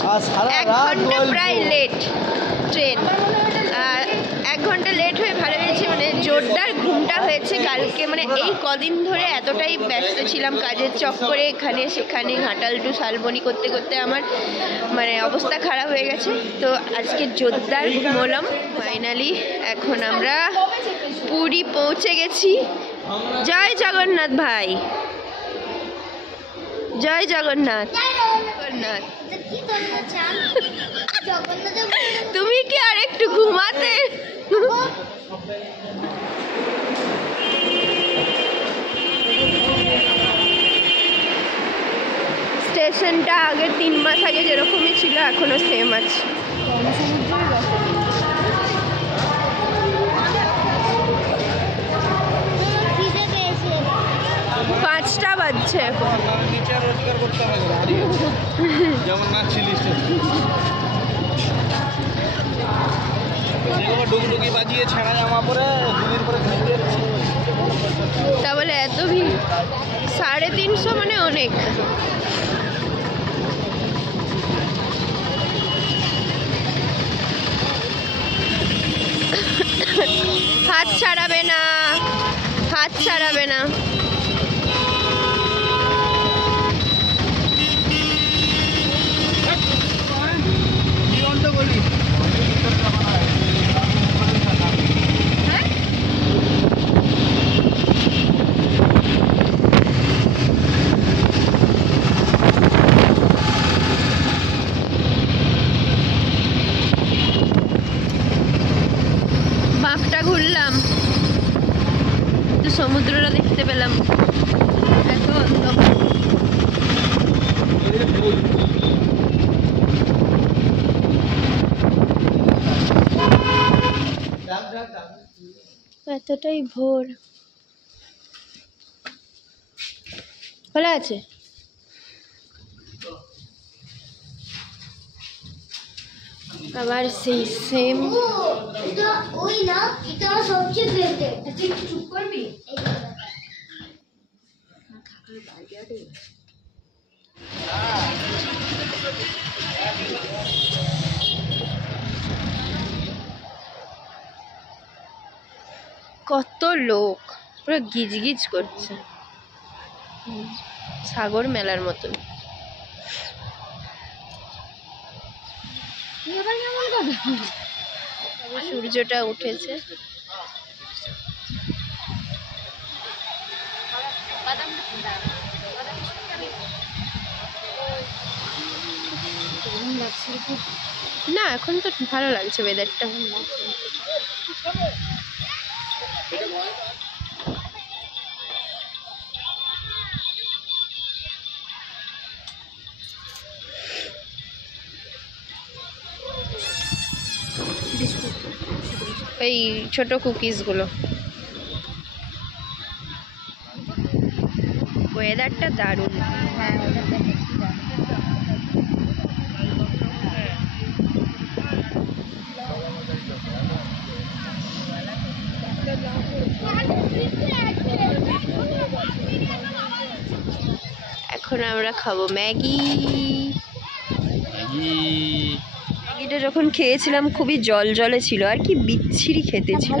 1 ঘন্টা প্রায় late train. 1 ঘন্টা লেট হয়ে ভালো হয়েছে, মানে জোরদার ঘুমটা হয়েছে কালকে। মানে এই কদিন ধরে এতটাই ব্যস্ত ছিলাম কাজের চক্করে, এখানে সেখানে ঘাটাল টু শালবনি করতে করতে আমার মানে অবস্থা খারাপ হয়ে গেছে। তো আজকে জোরদার ঘুমোলাম ফাইনালি। এখন আমরা পুরী পৌঁছে গেছি। জয় জগন্নাথ ভাই, জয় জগন্নাথ। জগন্নাথ তুমি কি আর একটু ঘুমাতে? স্টেশনটা আগের 3 মাস আগে যেরকমই ছিল এখনো সেম আছে। 5টা বাজছে এখন। তা বলে এত ভিড়? 350 মানে অনেক। হাত ছাড়াবে না, হাত ছাড়াবে না। বাঁকটা ঘুরলাম তো সমুদ্রটা দেখতে পেলাম, এত অন্ধকার। এতটাই ভোর। খোলা আছে? আবার সেই সেম। ওই না, এটা সবচেয়ে ফেভারিট। আচ্ছা একটু চুপ করবি? কত লোক, পুরো গিজ গিজ করছে, সাগর মেলার মতন। সূর্যটা উঠেছে। না এখন তো ভালো লাগছে ওয়েদারটা। এই ছোট কুকিজ গুলো। ওয়েদারটা দারুণ। এখন আমরা খাবো ম্যাগি। ম্যাগিটা যখন খেয়েছিলাম খুবই জল জলে ছিল, আর কি বিচ্ছিরি খেতে ছিল।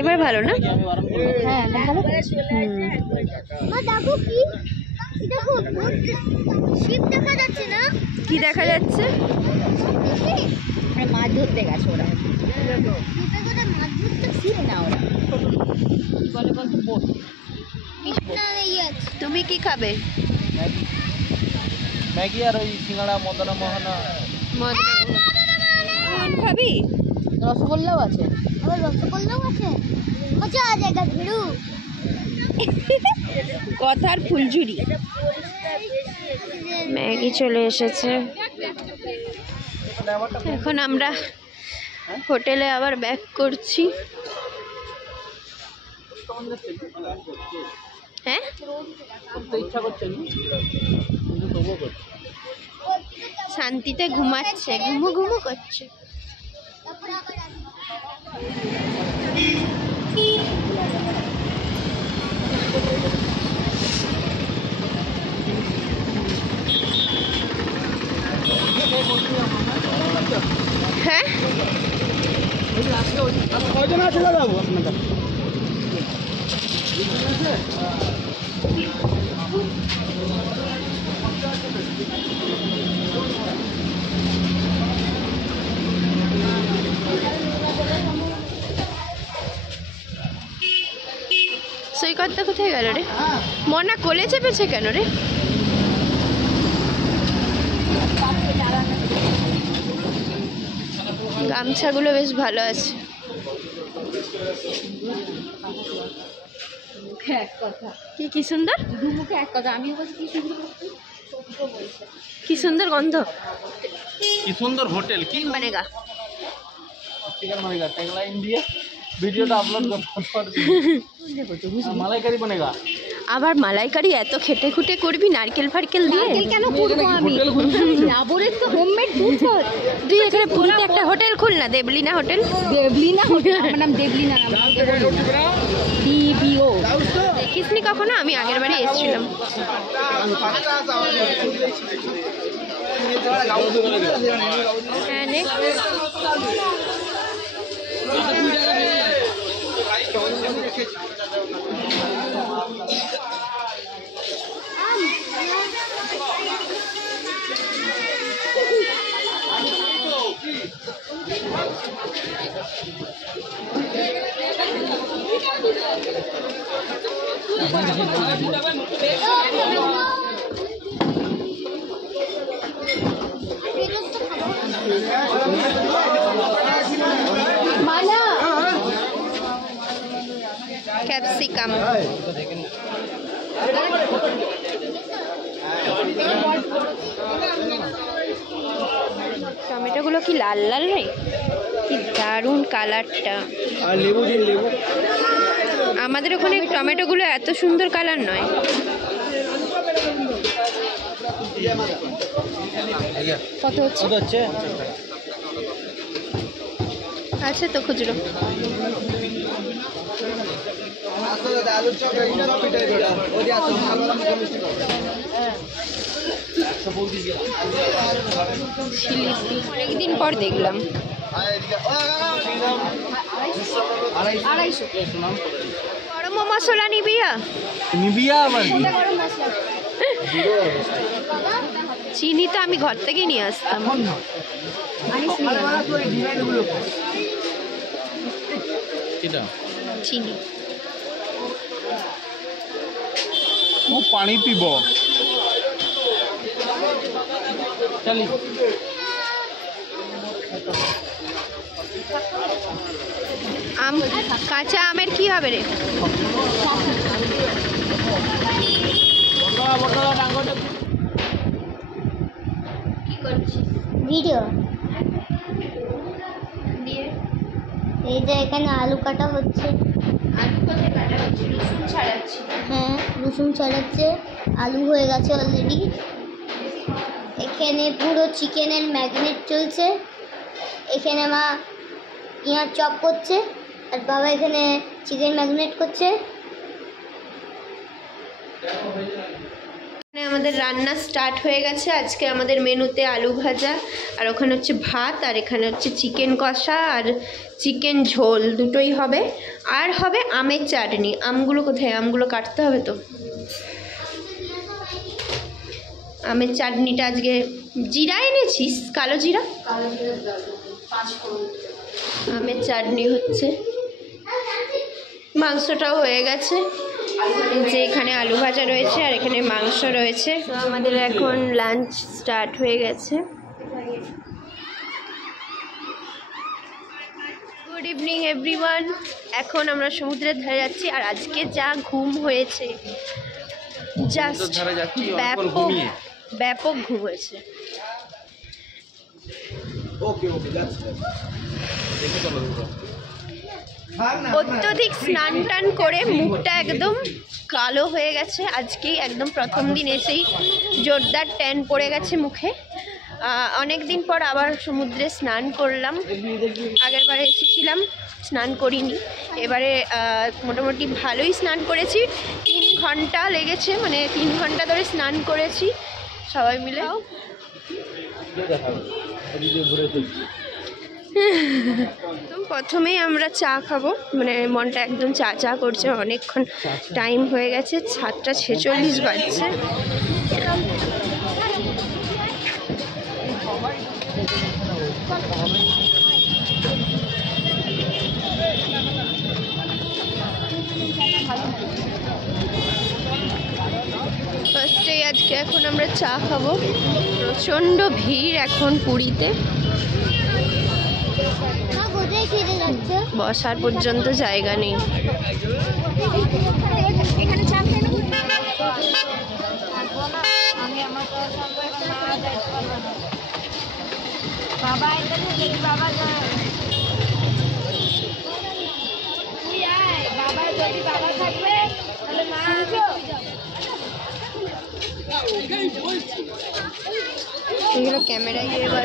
এবার ভালো না? কি দেখা যাচ্ছে? মাছ ধরতে গেছে ওরা। তুমি কি খাবে? ম্যাগি আর ওই সিঙ্গাড়া মদনা মোহনা। খাবি? রসগোল্লাও আছে। আবার রসগোল্লাও আছে। মজা আ জায়গা ভিড়ু। কথার ফুলঝুরি। ম্যাগি চলে এসেছে। এখন আমরা হোটেলে আবার ব্যাক করছি। হ্যাঁ শান্তিতে ঘুমাচ্ছে, ঘুমু ঘুমু করছে। সৈকতটা কোথায় গেল রে? মনা কোলে চেপেছে কেন রে? গামছাগুলো বেশ ভালো আছে। কি সুন্দর, কি সুন্দর গন্ধ, কি সুন্দর হোটেল, কি বানেগা चिकन बनेगा, टैगलाइन दिए ভিডিওটা আপলোড কর মালাইকারি बनेगा। আবার মালাইকারি এত খেটে খুটে করবি নারকেল ফারকেল দিয়ে? কেন করবো আমি? রাবরের তো হোমমেড দুধ। তুই এখানে পুরীতে একটা হোটেল খুল না, দেবলিনা হোটেল। দেবলিনা হোটেল, আমার নাম দেবলিনা, নাম ডিবিও। দেখিসনি কখনো? আমি আগের বারে এসেছিলাম। হ্যাঁ নে। ক্যাপসিকাম, টমেটোগুলো কি লাল লাল রে, কি দারুণ কালারটা। আর লেবু দিন, লেবু। আমাদের ওখানে টমেটোগুলো এত সুন্দর কালার নয়। কত হচ্ছে? আচ্ছা তো খুচরো। অনেকদিন পর দেখলাম। গরম মশলা নিবিয়া চিনি তো আমি ঘর থেকে নিয়ে আসতাম। চিনি ମୁଁ ପାଣି ପିବ। আম, কাঁচা আমের কি হবে রে? ভিডিও এই যে এখানে আলু কাটা হচ্ছে। হ্যাঁ, রসুন ছাড়াচ্ছে, আলু হয়ে গেছে অলরেডি। এখানে পুরো চিকেনের ম্যাগনেট চলছে। এখানে মা পেঁয়াজ চপ করছে আর বাবা এখানে চিকেন ম্যাগনেট করছে। আমাদের রান্না স্টার্ট হয়ে গেছে। আজকে আমাদের মেনুতে আলু ভাজা, আর ওখানে হচ্ছে ভাত, আর এখানে হচ্ছে চিকেন কষা আর চিকেন ঝোল, দুটোই হবে। আর হবে আমের চাটনি। আমগুলো কোথায়? আমগুলো কাটতে হবে তো। আমের চাটনিটা আজকে জিরা এনেছিস, কালো জিরা। আমের চাটনি হচ্ছে, মাংসটাও হয়ে গেছে। যে এখানে আলু ভাজা রয়েছে আর এখানে মাংস রয়েছে। তো আমাদের এখন লাঞ্চ স্টার্ট হয়ে গেছে। Good evening everyone. এখন আমরা সমুদ্রের ধারে যাচ্ছি, আর আজকে যা ঘুম হয়েছে, জাস্ট ব্যাপক ব্যাপক ঘুম হয়েছে। অত্যধিক স্নান টান করে মুখটা একদম কালো হয়ে গেছে। আজকেই একদম প্রথম দিন এসেই জোরদার ট্যান পড়ে গেছে মুখে। অনেক দিন পর আবার সমুদ্রে স্নান করলাম। আগেরবারে এসেছিলাম, স্নান করিনি। এবারে মোটামুটি ভালোই স্নান করেছি। 3 ঘন্টা লেগেছে, মানে 3 ঘন্টা ধরে স্নান করেছি সবাই মিলে। একদম প্রথমেই আমরা চা খাবো, মানে মনটা একদম চা চা করছে, অনেকক্ষণ টাইম হয়ে গেছে, 7:46 বাজছে। ফার্স্টে আজকে এখন আমরা চা খাবো। প্রচণ্ড ভিড় এখন পুরীতে, বসার পর্যন্ত জায়গা নেই। এগুলো ক্যামেরায় গিয়ে এবার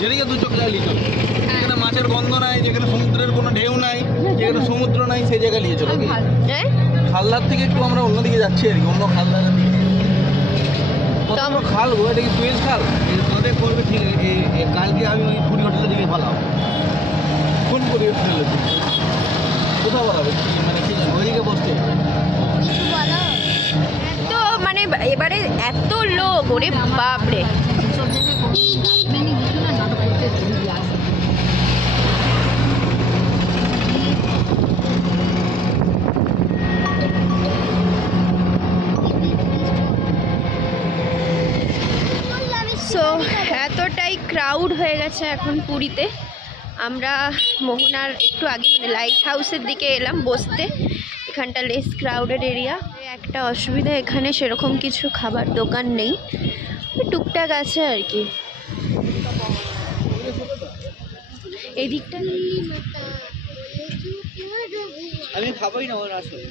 যেদিকে দু চোখ নিয়ে চলো, যেখানে মাছের গন্ধ নাই, যেখানে সমুদ্রের কোনো ঢেউ নাই, যেখানে সমুদ্র নাই, সেই জায়গায় নিয়ে চলো। খালদার থেকে একটু আমরা অন্যদিকে যাচ্ছি আর কি, অন্য খালদারের দিকে। কত খাল গো, এটা কি সুয়েজ খাল? তোদের করবে ঠিক। কালকে আমি ওই পুরী হোটেলের দিকে পালাম। কোন পুরী হোটেলের দিকে? কোথাও পালাবে মানে কি ওইদিকে বসতে? তো মানে এবারে এত লোক, ওরে বাপরে। সো এতটাই ক্রাউড হয়ে গেছে এখন পুরীতে। আমরা মোহনার একটু আগে মানে লাইট হাউসের দিকে এলাম বসতে, এখানটা লেস ক্রাউডেড এরিয়া। একটা অসুবিধা, এখানে সেরকম কিছু খাবার দোকান নেই, টুকটাক আছে আর কি। এই দিকটা আমি খাবোই না ওর আসলে।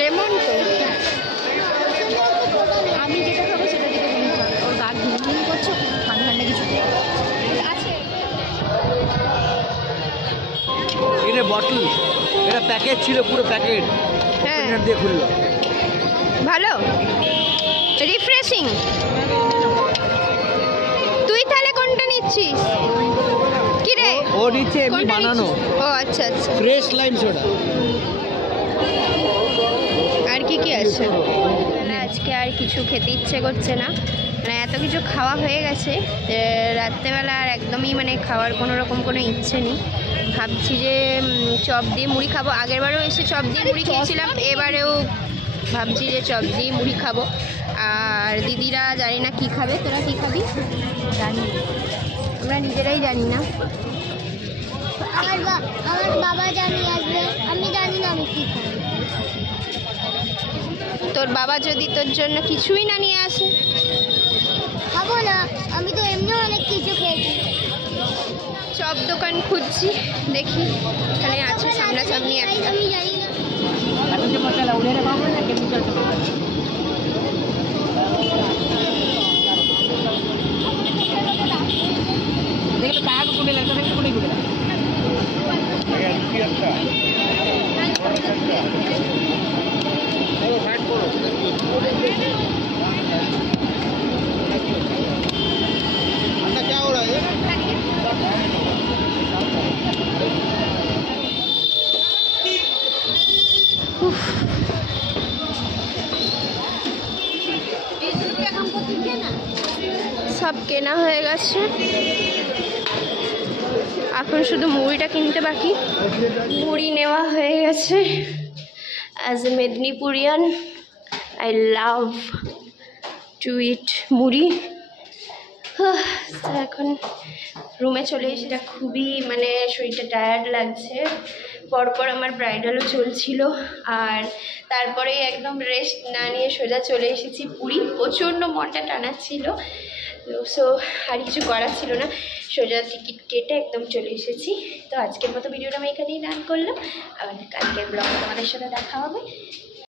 লেমন তো আমি যেটা খাবো সেটা দিকে তুমি খাবে। ওর বাঘ ঘুম করছো, ঠান্ডা ঠান্ডা কিছু আছে। এটা বটল, এটা প্যাকেট ছিল, পুরো প্যাকেট। হ্যাঁ দিয়ে খুললো, ভালো রিফ্রেশিং। তুই তাহলে কোনটা নিচ্ছিস? কি রে? ও নিচ্ছে এমনি কোনটা বানানো। নিচ্ছিস? ও আচ্ছা আচ্ছা। Fresh lime soda. আর কি কি আছে? আজকে আর কিছু খেতে ইচ্ছে করছে না, মানে এত কিছু খাওয়া হয়ে গেছে রাত্রেবেলা, আর একদমই মানে খাওয়ার কোনো রকম কোনো ইচ্ছে নেই। ভাবছি যে চপ দিয়ে মুড়ি খাবো। আগেরবারেও এসে চপ দিয়ে মুড়ি খেয়েছিলাম, এবারেও ভাবছি যে চপ দিয়ে মুড়ি খাবো। আর দিদিরা জানি না কি খাবে। তোরা কি খাবি? জানি আমরা নিজেরাই জানি না। আমার বাবা জানি আসবে, আমি জানি না আমি কি খাবো। তোর বাবা যদি তোর জন্য কিছুই না নিয়ে আসে? খাবো না, আমি তো এমনি অনেক কিছু খেয়েছি। চপ দোকান খুঁজছি, দেখি এখানে আছে সামনাসামনি একটা। আমি জানি না। क्या हो रहा है? সব কেনা হয়ে গেছে, এখন শুধু মুড়িটা কিনতে বাকি। মুড়ি নেওয়া হয়ে গেছে। As a Medinipurian I love to eat muri. তো এখন রুমে চলে এসে খুবই মানে শরীরটা টায়ার্ড লাগছে। পরপর আমার ব্রাইডালও চলছিল, আর তারপরে একদম রেস্ট না নিয়ে সোজা চলে এসেছি পুরী। প্রচণ্ড মনটা টানা ছিল, সো আর কিছু করার ছিল না, সোজা টিকিট কেটে একদম চলে এসেছি। তো আজকের মতো ভিডিওটা আমি এখানেই ডান করলাম, আবার কালকের ব্লগে তোমাদের সাথে দেখা হবে।